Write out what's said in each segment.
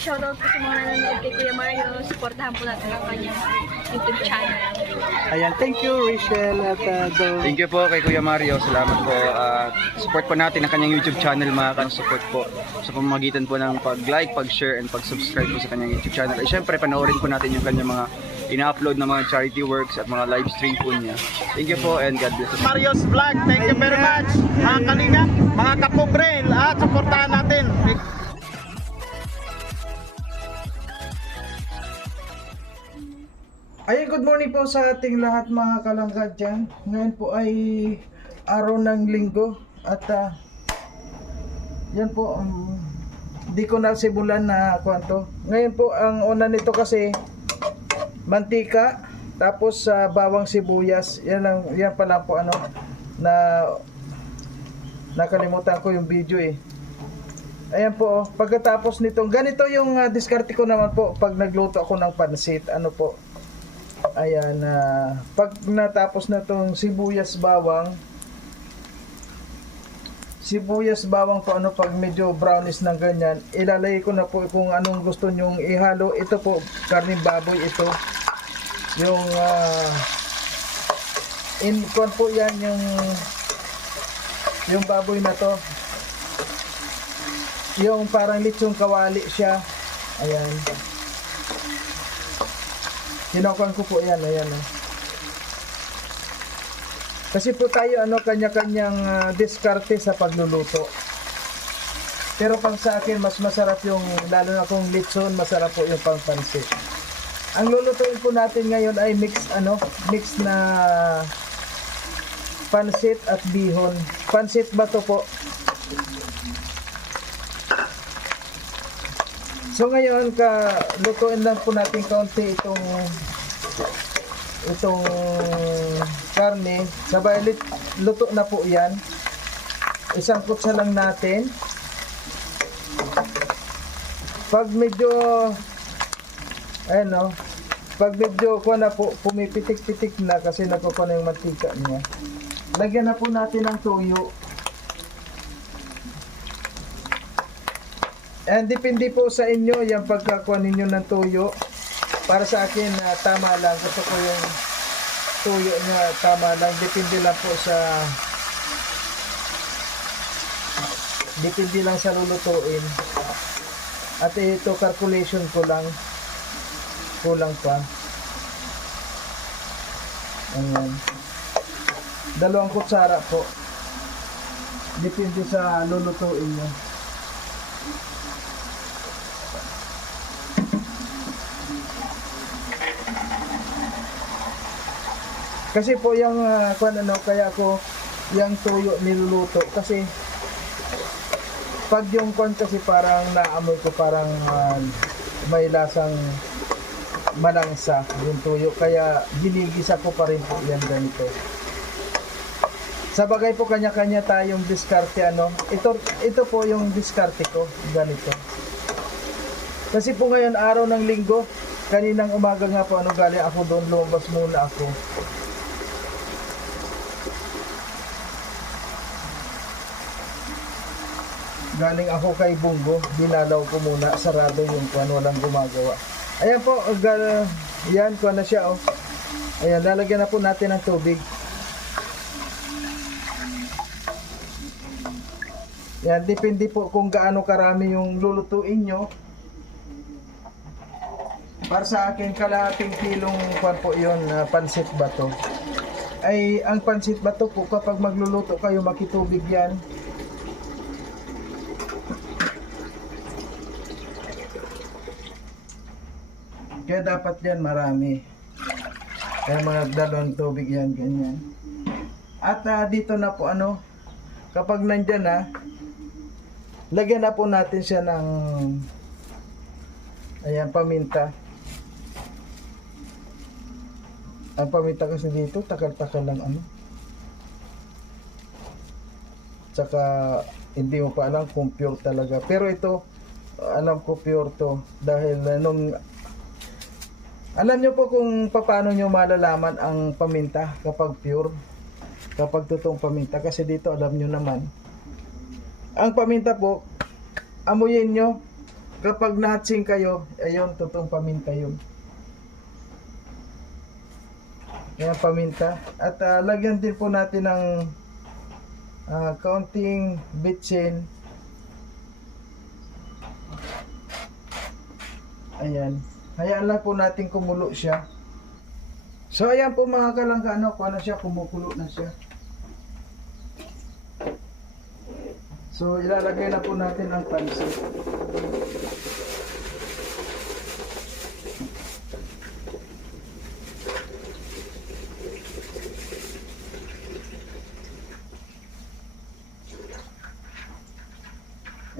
shoutout po sa mga nanonood kay Kuya Mario. Supportahan po natin ang kanyang YouTube channel. Ayan, thank you Rachel at uh, Dor. Thank you po kay Kuya Mario. Salamat po. Ah, support po natin ang kanyang YouTube channel mga kan support po sa pamamagitan po ng pag-like, pag-share, and pag-subscribe po sa kanyang YouTube channel. At syempre, panoorin po natin yung kanyang mga ina-upload na mga charity works at mga live stream po niya. Thank you po and God bless us. Mario's Vlog. Thank you very much. Mga kalinga, mga kapobre, at suportahan natin. Ayan, good morning po sa ating lahat mga kalangga dyan. Ngayon po ay araw ng linggo at ah, yan po, um, di ko na simulan na kwanto. Ngayon po, ang una nito kasi mantika, tapos sa bawang sibuyas. Yan lang, yan pa lang po ano, na nakalimutan ko yung video eh. Ayan po, oh. pagkatapos nito, ganito yung uh, diskarte ko naman po pag nagluto ako ng pansit. Ano po, Ayan, na pag natapos na tong sibuyas bawang, sibuyas bawang po ano pag medyo brownish ng ganyan, ilalagay ko na po kung anong gusto nyong ihalo. Ito po, karning baboy ito. Yung ah in kon po yan yung yung baboy na to. Yung parang litsong kawali siya. Ayan. Kinukuhan ko po yan, ayan. Oh. Kasi po tayo ano kanya-kanyang ah, diskarte sa pagluluto. Pero pang sa akin mas masarap yung lalo na kung litson, masarap po yung pang pansit. Ang lulutuin po natin ngayon ay mix ano, mix na pansit at bihon. Pansit ba to po? So ngayon ka lutuin lang po natin kaunti itong itong karne. Sabay luto na po 'yan. Isang kutsa lang natin. Pag medyo ayun no, pag medyo ko na po pumipitik-pitik na kasi nakukuha na yung mantika niya. Lagyan na po natin ng toyo. And depende po sa inyo yung pagkakuha ninyo ng tuyo. Para sa akin, na tama lang. Gusto ko yung tuyo niya tama lang. Depende lang po sa depende lang sa lulutuin. At ito, calculation ko lang. Kulang pa. Ayan. Dalawang kutsara po. Depende sa lulutuin niyo. Kasi po yung uh, kung ano kaya ko yung tuyo niluluto kasi pag yung kon kasi parang naamoy ko parang ah, may lasang malangsa yung tuyo kaya ginigisa ko pa rin po yan ganito. Sa bagay po kanya-kanya tayong diskarte ano. Ito ito po yung diskarte ko ganito. Kasi po ngayon araw ng linggo, kaninang umaga nga po ano galing ako doon lumabas muna ako. Galing ako kay Bungo, dinalaw ko muna, sarado yung kwan, walang gumagawa. Ayan po, gal, yan, kwan na siya, oh. Ayan, lalagyan na po natin ng tubig. Yan, depende po kung gaano karami yung lulutuin nyo. Para sa akin, kalahating kilong kwan po yun, na pansit bato. Ay, ang pansit bato po, kapag magluluto kayo, makitubig yan. Kaya dapat yan marami. Kaya mga dalawang tubig yan, ganyan. At ah, dito na po ano, kapag nandyan na, lagyan na po natin siya ng ayan, paminta. Ang paminta kasi dito, takal-takal lang ano. Tsaka, hindi mo pa alam kung pure talaga. Pero ito, alam ko pure to. Dahil ah, nung alam nyo po kung paano nyo malalaman ang paminta kapag pure, kapag totoong paminta. Kasi dito alam nyo naman. Ang paminta po, amuyin nyo, Kapag nahatsing kayo, ayun, totoong paminta yun. Ayan, paminta. At ah, lagyan din po natin ng ah, kaunting bitsin. Ayan. Hayaan lang po natin kumulo siya. So ayan po mga kalangga, ano, kung ano siya, kumukulo na siya. So ilalagay na po natin ang pansit.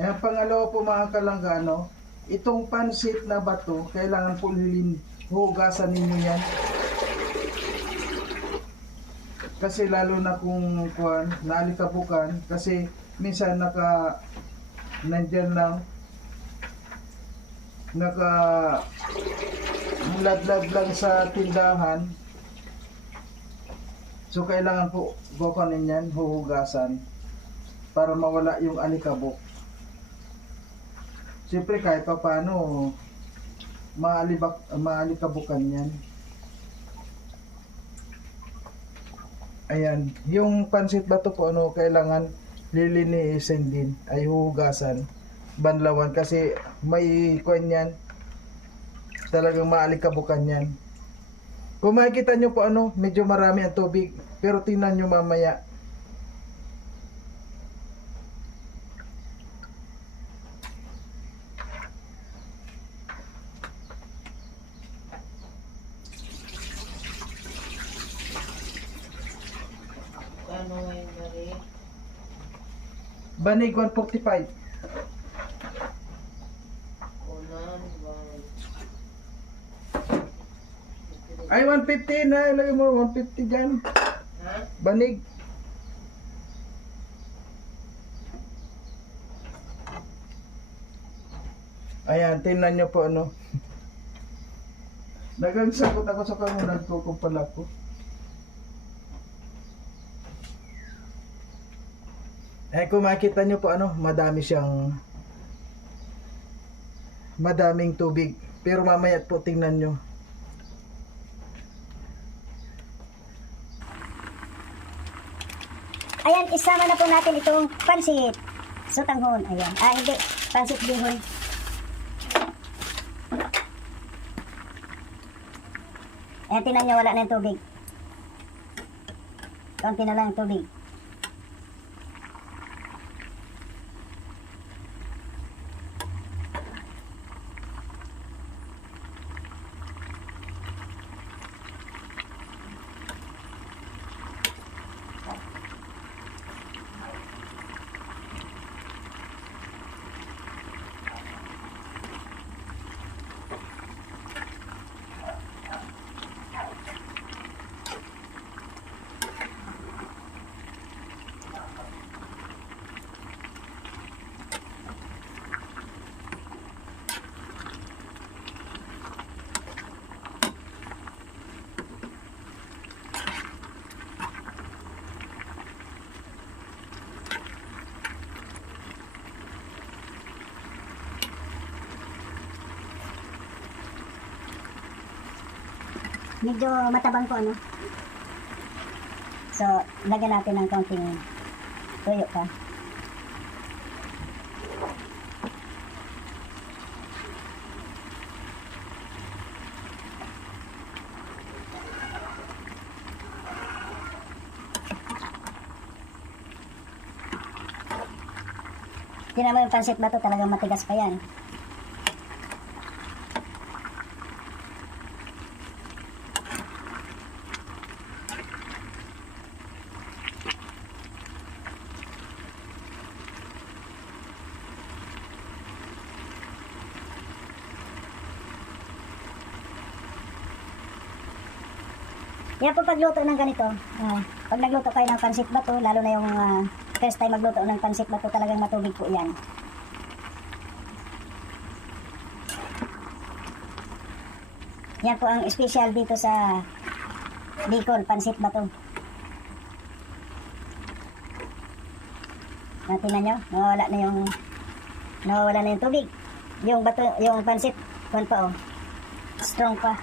Ayan, pangalawa po mga kalanggano, itong pansit na bato, kailangan po lilin, hugasan ninyo yan. Kasi lalo na kung kuan, naalikabukan, kasi minsan naka nandyan lang. Naka ladlad lang sa tindahan. So kailangan po bukanin yan huhugasan para mawala yung alikabok siyempre kahit pa paano maalibak, maalikabukan yan. Ayan. Yung pansit bato po ano kailangan lilinisin din. Ay hugasan banlawan. Kasi may kwan yan. Talagang maalikabukan yan. Kung makikita nyo po ano medyo marami ang tubig. Pero tingnan nyo mamaya Paano ngayon na rin? Banig 145 Unan, one. ay 150 na ilagay mo 150 dyan banig Ayan, tingnan nyo po ano. Nagagsakot ako sa kamunag ko kung pala ko. Eh kung makita nyo po ano, madami siyang madaming tubig. Pero mamaya po tingnan nyo. Ayan, isama na po natin itong pansit. Sutanghon, ayan. Ah, hindi. Pansit bihon. Ayan, tinan nyo, wala na yung tubig. Konti na lang yung tubig. Medyo matabang po, ano? So, lagyan natin ng konting tuyo pa. Tingnan mo yung pansit ba to talagang matigas pa yan. Yan po pagluto ng ganito. ah, pag nagluto kayo ng pansit bato, lalo na yung ah, first time magluto ng pansit bato, talagang matubig po yan. Yan po ang special dito sa Bicol, pansit bato. Natin na nyo, nawawala na yung nawawala na yung tubig. Yung bato, yung pansit, kwan pa oh. Strong pa.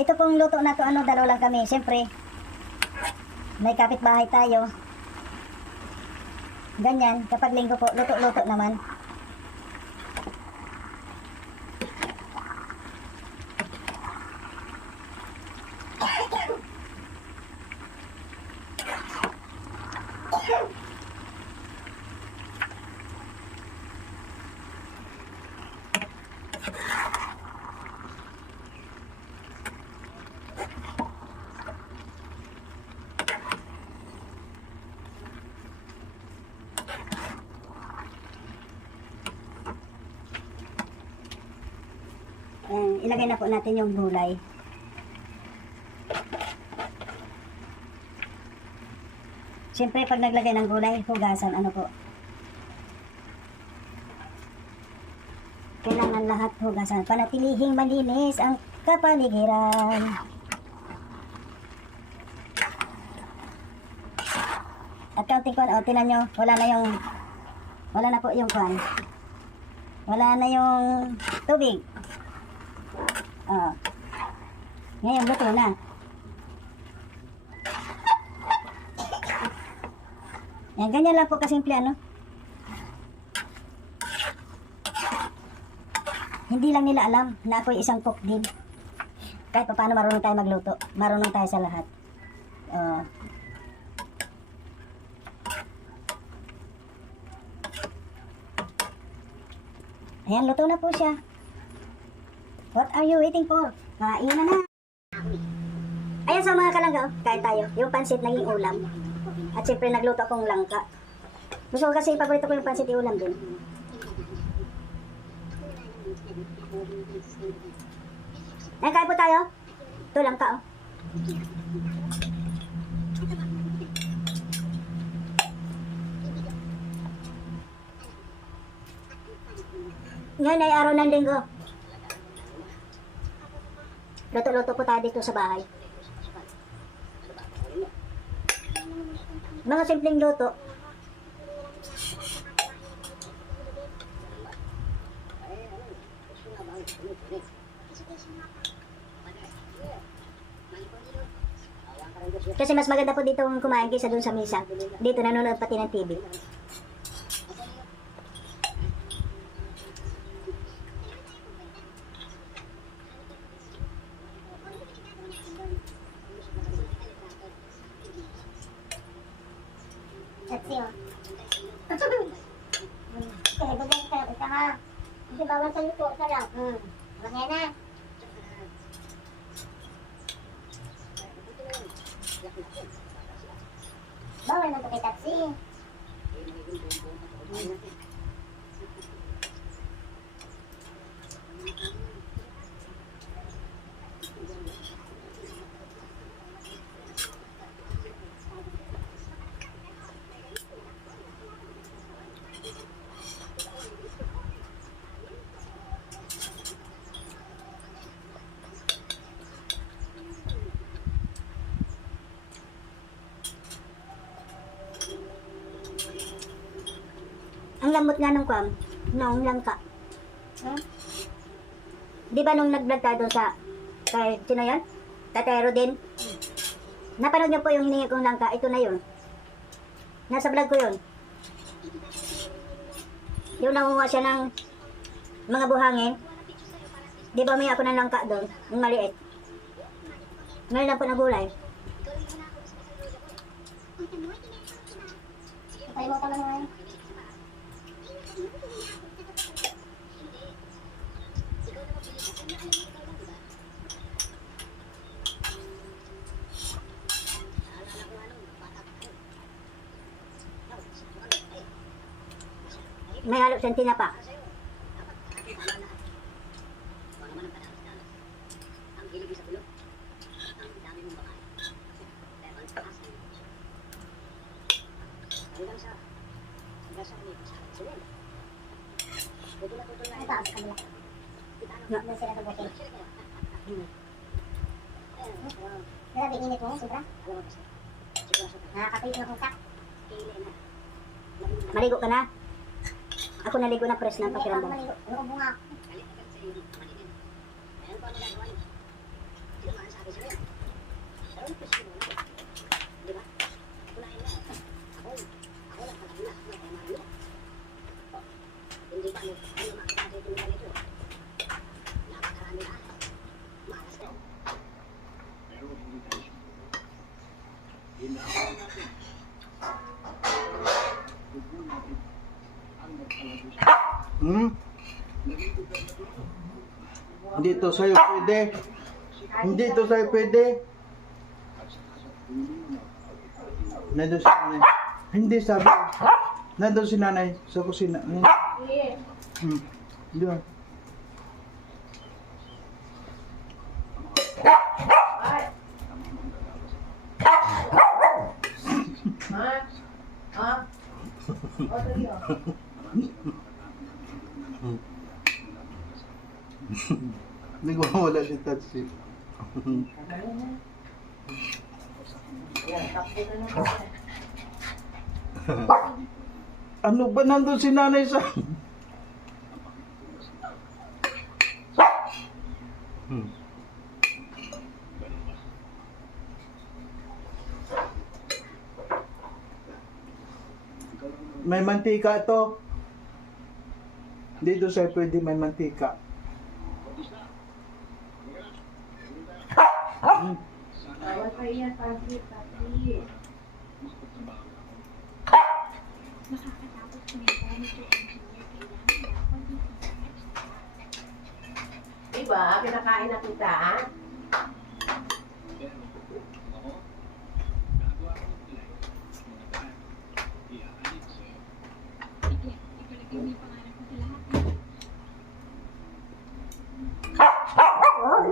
Ito pong luto na to, ano, dalaw lang kami. Siyempre, may kapitbahay tayo. Ganyan, kapag linggo po, luto-luto naman. Ayan, ilagay na po natin yung gulay. Siyempre, pag naglagay ng gulay, hugasan, ano po. Kailangan lahat hugasan. Panatilihing malinis ang kapaligiran. At kaunting kwan, o, tinan nyo, wala na yung, wala na po yung kwan. Wala na yung tubig. Oh. Ngayon, luto na. Yan, ganyan lang po kasimple, ano? Hindi lang nila alam na ako'y isang cook din. Kahit pa paano marunong tayo magluto. Marunong tayo sa lahat. Oh. Ayan, luto na po siya. What are you waiting for? Kain na na. Ayan sa mga kalangga, oh. tayo. Yung pansit naging ulam. At siyempre nagluto akong langka. Gusto ko kasi paborito ko yung pansit yung ulam din. Ayan, kain po tayo. Ito langka oh. Ngayon ay araw ng linggo. Luto-luto po tayo dito sa bahay. Mga simpleng luto. Kasi mas maganda po dito kumain kaysa dun sa misa. Dito nanonood pati ng TV. That's yun. Kaya bagay ka, ito ha. Kasi bawal sa luto, sarap. Hmm. Bagay na. Bawal na ito kay taxi. Ang lambot nga ng kwam, noong langka. Huh? Di ba nung nag-vlog tayo sa, kay, sino yan? Tatay Rodin? Napanood niyo po yung hiningi kong langka, ito na yun. Nasa vlog ko yun. Yung nangunga siya ng mga buhangin. Di ba may ako ng langka doon, yung maliit. Ngayon lang po na gulay. Kalimutan mo na ngayon. May halo siyang tinapa. Hmm. Grabe, init mo, sobra. Nakakapit na kong tak. Maligo ka na? Ako naligo na press ng pakiramdam. Ano nga? Hindi to sa'yo pwede. Hindi to sa'yo pwede. Nandun si nanay. Hindi sabi. Nandun si nanay sa kusina. Hmm. Doon. Nagwawala si Tatsi. ano ba nandun si nanay sa... May mantika to. Dito sa pwede may mantika. Diba? Kinakain na kita, ha?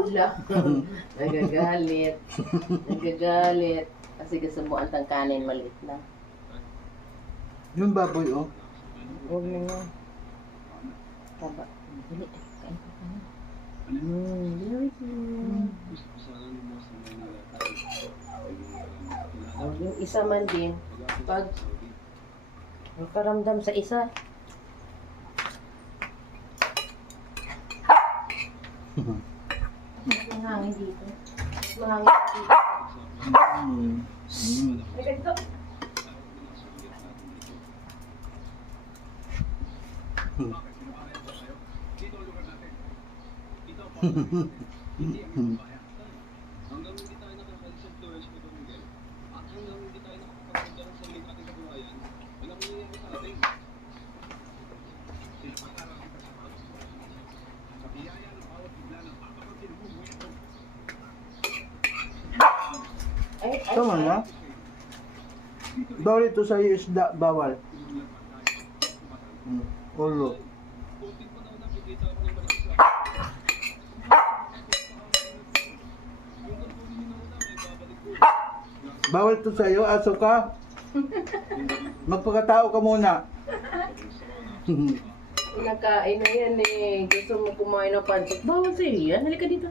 Wala. Nagagalit. Nagagalit. Kasi gusto mo ang tangkanin maliit na. Yung baboy oh. Huwag na nga. Taba. Dili. Kain pa na. Mm, very good. Yung isa man din, pag nakaramdam sa isa, mahangin dito. Mahangin dito. Hmm. Ay, ganito. Ay, ay, Tama na. Bawal ito sa isda, bawal. Hmm. Ulo. Bawal to sa iyo, aso ka. Magpakatao ka muna. Nakain na yan eh. Gusto mo kumain ng pancit. Bawal sa'yo yan. Halika dito.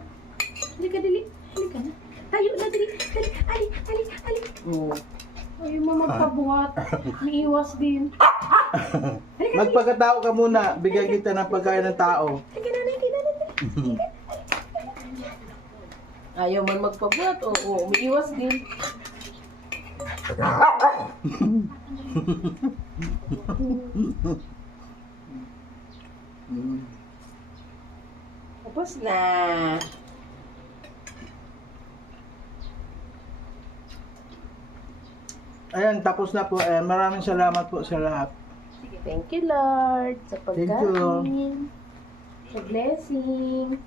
Halika dali. Halika na. Tayo na dali. Dali. Ali. Ali. Ali. Oo. Ayaw mo magpabuhat. May iwas din. Magpakatao ka muna. Bigyan kita ng pagkain ng tao. Halika na. Halika na. Halika. Ayaw man magpabuhat. Oo. May iwas din. Tapos na. Ayan, tapos na po. Ayan, maraming salamat po sa lahat. Thank you, Lord, sa Thank you. pagkain. Sa blessing.